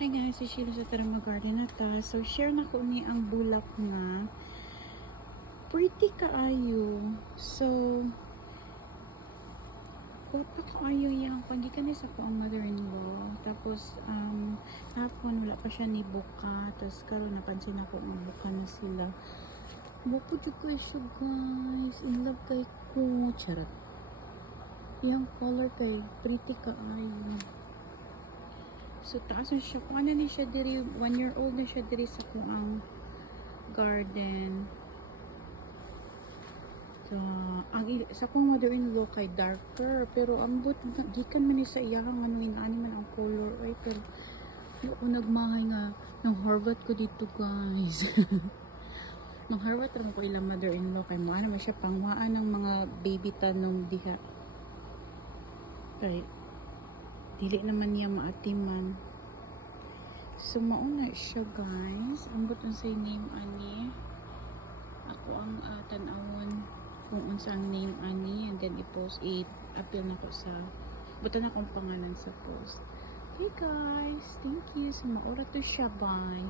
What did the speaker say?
Hi guys, si Sheila sa Tarama Garden na ta. So share na ko ni ang bulak nga pretty kaayo. So wala kaayo yang paggikan ni sa ko ang mother-in-law. Tapos hapon wala pa siya ni buka. Tapos karon napansin ako nga buka na sila. Buko jud ko siya guys. In love kay ko. Charot. Yung color kay pretty kaayo. So taas na siya. Kung ano ni siya diri, 1-year-old na siya diri sa kuang garden. So, sa kong mother-in-law kay darker, pero ambot gikan man ni sa iyang ano ani man ang color ay pero ako nagmahay nga nang harvest ko dito guys. Nang harvest ra ko ilang mother-in-law kay mo ano man siya pangwaan ng mga baby tanom diha. Kay dili naman niya maatiman. So mauna siya guys. Ambot unsay name ani. Ako ang tan-awon kung unsa ang name ani and then i-post it. Appeal na ko sa butan akong pangalan sa post. Hey guys, thank you. So maura to siya. Bye.